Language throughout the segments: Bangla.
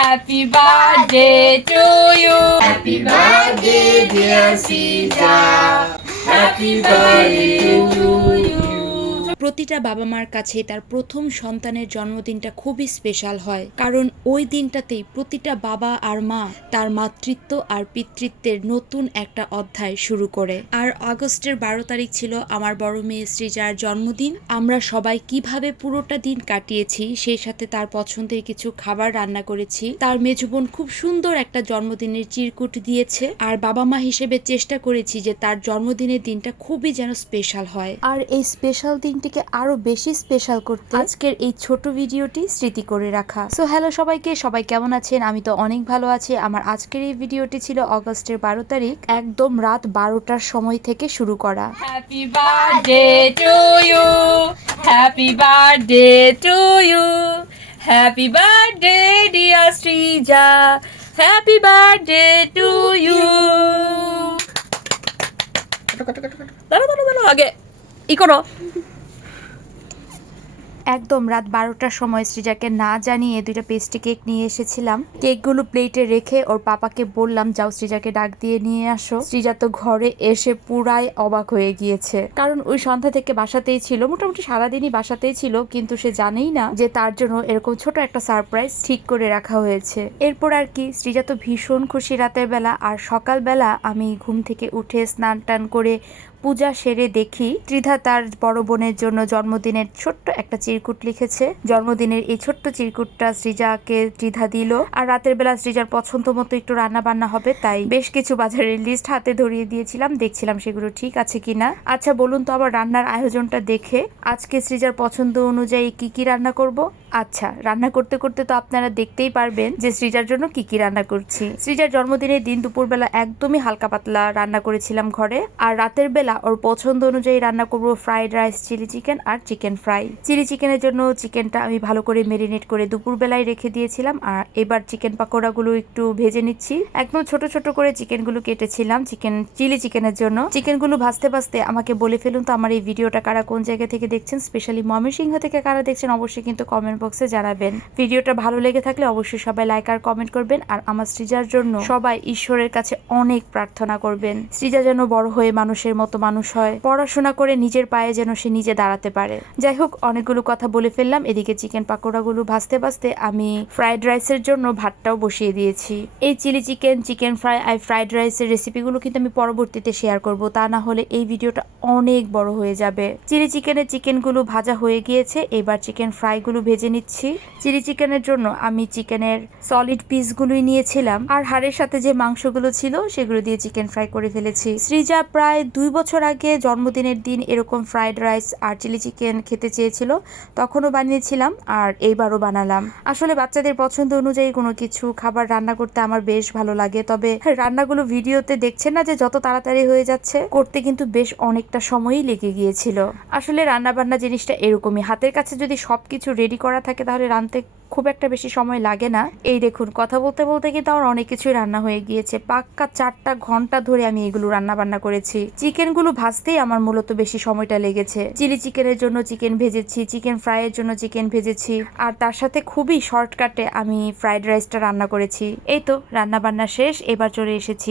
Happy birthday to you. Happy birthday, dear Sija. Happy birthday to you. প্রতিটা বাবা মার কাছে তার প্রথম সন্তানের জন্মদিনটা খুবই স্পেশাল হয়, কারণ ওই দিনটাতেই প্রতিটা বাবা আর মা তার মাতৃত্ব আর পিতৃত্বের নতুন একটা অধ্যায় শুরু করে। আর আগস্টের 12 তারিখ ছিল আমার বড় মেয়ে সৃজার জন্মদিন। আমরা সবাই কিভাবে পুরোটা দিন কাটিয়েছি, সেই সাথে তার পছন্দের কিছু খাবার রান্না করেছি। তার মেজো বোন খুব সুন্দর একটা জন্মদিনের চিরকুট দিয়েছে, আর বাবা মা হিসেবে চেষ্টা করেছি যে তার জন্মদিনের দিনটা খুবই যেন স্পেশাল হয়। আর এই স্পেশাল দিনটিকে আরো বেশি স্পেশাল করতে আজকের এই ছোট ভিডিওটি স্মৃতি করে রাখা। সো হ্যালো সবাইকে, সবাই কেমন আছেন? আমি তো অনেক ভালো আছি। আমার আজকের এই ভিডিওটি ছিল অগস্টের 12 তারিখ, একদম রাত 12টার সময় থেকে শুরু করা। Happy birthday to you. Happy birthday to you. Happy birthday, dear Srija. Happy birthday to you. দাঁড়াও আগে ই করো। একদম রাত 12টার সময় সৃজাকে না জানিয়ে 2টা পেস্ট্রি কেক নিয়ে এসেছিলাম। কেকগুলো প্লেটে রেখে ওর পাপাকে বললাম, যাও সৃজাকে ডাক দিয়ে নিয়ে আসো। সৃজা তো ঘরে এসে পুরাই অবাক হয়ে গিয়েছে, কারণ ওই সন্ধ্যা থেকে বাসাতেই ছিল, মোটামুটি সারাদিনই বাসাতেই ছিল, কিন্তু সে জানেই না যে তার জন্য এরকম ছোট একটা সারপ্রাইজ ঠিক করে রাখা হয়েছে। এরপর আর কি, সৃজা তো ভীষণ খুশি রাতের বেলা। আর সকালবেলা আমি ঘুম থেকে উঠে স্নান টান করে পূজা সেরে দেখি ত্রিধা তার বড় বোনের জন্য জন্মদিনের ছোট্ট একটা চিরকুট লিখেছে। জন্মদিনের এই ছোট্ট চিরকুটটা সৃজাকে ত্রিধা দিল। আর রাতের বেলা সৃজার পছন্দ মতো একটু রান্না বান্না হবে, তাই বেশ কিছু বাজারের লিস্ট হাতে ধরিয়ে দিয়েছিলাম, দেখছিলাম সেগুলো ঠিক আছে কিনা। আচ্ছা বলুন তো আবার রান্নার আয়োজনটা দেখে আজকে সৃজার পছন্দ অনুযায়ী কি কি রান্না করব। আচ্ছা, রান্না করতে করতে তো আপনারা দেখতেই পারবেন যে সৃজার জন্য কি কি রান্না করছি। সৃজার জন্মদিনের দিন দুপুরবেলা একদমই হালকা পাতলা রান্না করেছিলাম ঘরে, আর রাতের বেলা ওর পছন্দ অনুযায়ী রান্না করব ফ্রাইড রাইস, চিলি চিকেন আর চিকেন ফ্রাই। চিলি চিকেনের জন্য চিকেনটা আমি ভালো করে মেরিনেট করে দুপুরবেলায় রেখে দিয়েছিলাম। আর এবার চিকেন পাকোড়াগুলো একটু ভেজে নিচ্ছি। একদম ছোট ছোট করে চিকেনগুলো কেটেছিলাম চিলি চিকেনের জন্য। চিকেনগুলো ভাজতে ভাজতে আমাকে বলে ফেলুন তো আমার এই ভিডিওটা কারা কোন জায়গা থেকে দেখছেন, স্পেশালি ময়মনসিংহ থেকে কারা দেখছেন অবশ্যই কিন্তু কমেন্ট বক্সে জানাবেন। ভিডিওটা ভালো লেগে থাকলে অবশ্যই সবাই লাইক আর কমেন্ট করবেন। আর আমার সৃজার জন্য সবাই ঈশ্বরের কাছে অনেক প্রার্থনা করবেন, সৃজা যেন বড় হয়ে মানুষের মতো মানুষ হয়, পড়াশোনা করে নিজের পায়ে যেন সে নিজে দাঁড়াতে পারে। যাই হোক, অনেকগুলো কথা বলে ফেললাম। এদিকে চিকেন পাকোড়াগুলো ভাজতে ভাজতে আমি ফ্রাইড রাইসের জন্য ভাতটাও বসিয়ে দিয়েছি। এই চিলি চিকেন, চিকেন ফ্রাই আর ফ্রাইড রাইসের রেসিপিগুলো কিন্তু আমি পরবর্তীতে শেয়ার করব, তা না হলে এই ভিডিওটা অনেক বড় হয়ে যাবে। চিলি চিকেনের চিকেনগুলো ভাজা হয়ে গিয়েছে, এবার চিকেন ফ্রাইগুলো ভেজে নিচ্ছি। চিলি চিকেনের জন্য আমি চিকেনের সলিড পিসগুলোই নিয়েছিলাম, আর হাড়ের সাথে যে মাংসগুলো ছিল সেগুলো দিয়ে চিকেন ফ্রাই করে ফেলেছি। সৃজা প্রায় 2 বছর আগে জন্মদিনের দিন এরকম ফ্রাইড রাইস আর চিলি চিকেন খেতে চেয়েছিল, তখনও বানিয়েছিলাম আর এইবারও বানালাম। আসলে বাচ্চাদের পছন্দ অনুযায়ী কোনো কিছু খাবার রান্না করতে আমার বেশ ভালো লাগে, তবে রান্নাগুলো ভিডিওতে দেখছেন না যে যত তাড়াতাড়ি হয়ে যাচ্ছে, করতে কিন্তু বেশ অনেকটা সময়ই লেগে গিয়েছিল। আসলে রান্না বান্না জিনিসটা এরকমই, হাতের কাছে যদি সবকিছু রেডি করা থাকে তাহলে রাঁধতে খুব একটা বেশি সময় লাগে না। এই দেখুন, কথা বলতে বলতে কিন্তু আমার অনেক কিছুই রান্না হয়ে গিয়েছে। পাক্কা 4টা ঘন্টা ধরে আমি এগুলো রান্না বান্না করেছি। চিকেনগুলো ভাজতেই আমার মূলত বেশি সময়টা লেগেছে। চিলি চিকেনের জন্য চিকেন ভেজেছি, চিকেন ফ্রাইয়ের জন্য চিকেন ভেজেছি, আর তার সাথে খুবই শর্টকাটে আমি ফ্রাইড রাইসটা রান্না করেছি। এই তো রান্না বান্না শেষ, এবার চলে এসেছি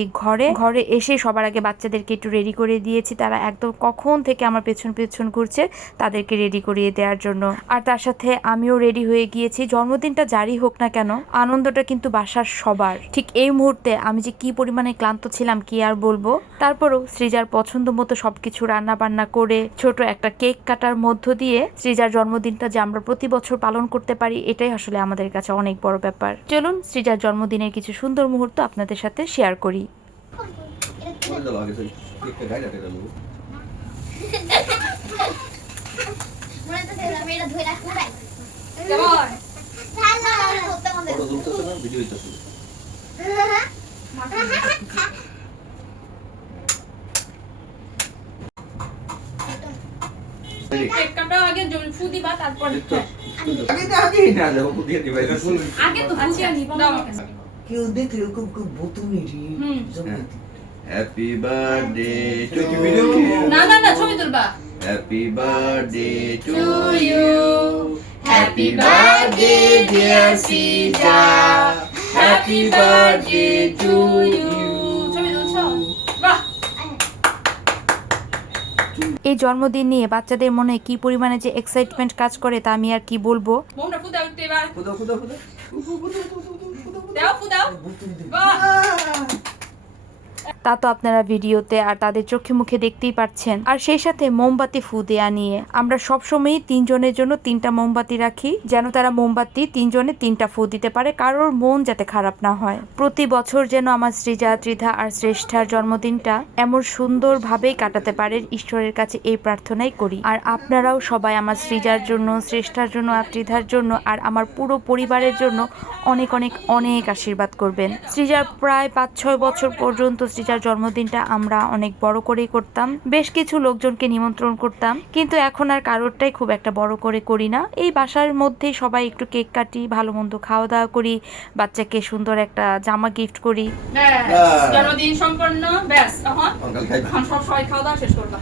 ঘরে এসে সবার আগে বাচ্চাদেরকে একটু রেডি করে দিয়েছি। তারা একদম কখন থেকে আমার পেছন পেছন ঘুরছে তাদেরকে রেডি করিয়ে দেওয়ার জন্য, আর তার সাথে আমিও রেডি হয়ে গিয়েছি। জন্মদিনটা যারই হোক না কেন, আনন্দটা কিন্তু বাসার সবার। ঠিক এই মুহূর্তে আমি যে কি পরিমাণে ক্লান্ত ছিলাম কি আর বলবো। তারপরও সৃজার পছন্দ মতো সবকিছু রান্না বান্না করে ছোট একটা কেক কাটার মধ্য দিয়ে সৃজার জন্মদিনটা যে আমরা প্রতি বছর পালন করতে পারি, এটাই আসলে আমাদের কাছে অনেক বড় ব্যাপার। চলুন সৃজার জন্মদিনের কিছু সুন্দর মুহূর্ত আপনাদের সাথে শেয়ার করি। আগে ফু দিবা, তারপর আগে তো কেউ দেখলে খুব বোতমেরি। হ্যাপি বার্থডে টু না ছবি তুলবা। Happy birthday to To you, happy birthday, dear Sita. Happy birthday to you. ছবি তুলছো? বাহ! এই জন্মদিন নিয়ে বাচ্চাদের মনে কি পরিমাণে যে এক্সাইটমেন্ট কাজ করে তা আমি আর কি বলবো। বোমটা ফু দাও একটু এবার। ফুদাও ফুদাও ফুদাও দাও ফু দাও। বোতল দে বাহ! তা তো আপনারা ভিডিওতে আর তাদের চোখে মুখে দেখতেই পাচ্ছেন। আর সেই সাথে মোমবাতি ফু দেয়া নিয়ে আমরা সবসময়ই 3 জনের জন্য 3টা মোমবাতি রাখি, যেন তারা মোমবাতি 3 জনে 3টা ফু দিতে পারে, কারোর মন যাতে খারাপ না হয়। প্রতি বছর যেন আমার সৃজা, ত্রিধা আর শ্রেষ্ঠার জন্মদিনটা এমন সুন্দরভাবেই কাটাতে পারে, ঈশ্বরের কাছে এই প্রার্থনাই করি। আর আপনারাও সবাই আমার সৃজার জন্য, শ্রেষ্ঠার জন্য আর ত্রিধার জন্য আর আমার পুরো পরিবারের জন্য অনেক অনেক অনেক আশীর্বাদ করবেন। সৃজার প্রায় 5-6 বছর পর্যন্ত সৃজার জন্মদিনটা আমরা অনেক বড় করেই করতাম, বেশ কিছু লোকজনকে নিমন্ত্রণ করতাম, কিন্তু এখন আর কারোরটাই খুব একটা বড় করে করি না। এই বাসার মধ্যেই সবাই একটু কেক কাটি, ভালো মন্দ খাওয়া দাওয়া করি, বাচ্চাকে সুন্দর একটা জামা গিফট করি। ব্যাস, জন্মদিন সম্পন্ন। ব্যাস, Uncle খাইবা। এখন সব সবাই খাওয়া দাওয়া শেষ করবা।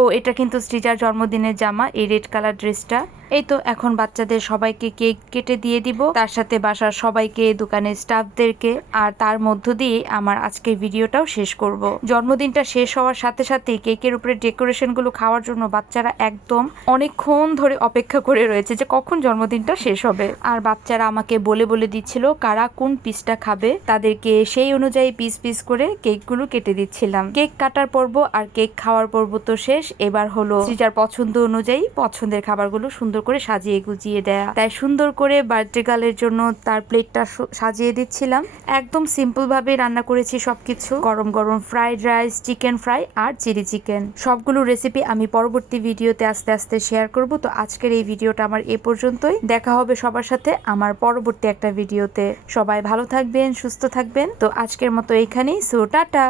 ও এটা কিন্তু সৃজার জন্মদিনের জামা, এই রেড কালার ড্রেসটা। এই তো এখন বাচ্চাদের সবাইকে কেক কেটে দিয়ে দিব, তার সাথে বাসার সবাইকে, দোকানের স্টাফদেরকে, আর তার মধ্য দিয়ে আমার আজকের ভিডিওটাও শেষ করব। জন্মদিনটা শেষ হওয়ার সাথে সাথে কেকের উপরে ডেকোরেশন গুলো খাওয়ার জন্য বাচ্চারা একদম অনেকক্ষণ ধরে অপেক্ষা করে রয়েছে যে কখন জন্মদিনটা শেষ হবে। আর বাচ্চারা আমাকে বলে বলে দিচ্ছিল কারা কোন পিসটা খাবে, তাদেরকে সেই অনুযায়ী পিস পিস করে কেকগুলো কেটে দিচ্ছিলাম। কেক কাটার পর্ব আর কেক খাওয়ার পর্ব তো শেষ, এবার হলো সৃজার পছন্দ অনুযায়ী পছন্দের খাবারগুলো সুন্দর করে সাজিয়ে গুজিয়ে দেয়া। তাই সুন্দর করে বার্থডে গার্লের জন্য তার প্লেটটা সাজিয়ে দিচ্ছিলাম। একদম সিম্পল ভাবে রান্না করেছি সবকিছু, গরম গরম ফ্রাইড রাইস, চিকেন ফ্রাই আর চিলি চিকেন। সবগুলো রেসিপি আমি পরবর্তী ভিডিওতে আস্তে আস্তে শেয়ার করব। তো আজকের এই ভিডিওটা আমার এ পর্যন্তই, দেখা হবে সবার সাথে আমার পরবর্তী একটা ভিডিওতে। সবাই ভালো থাকবেন, সুস্থ থাকবেন। তো আজকের মতো এইখানেই, সো টাটা।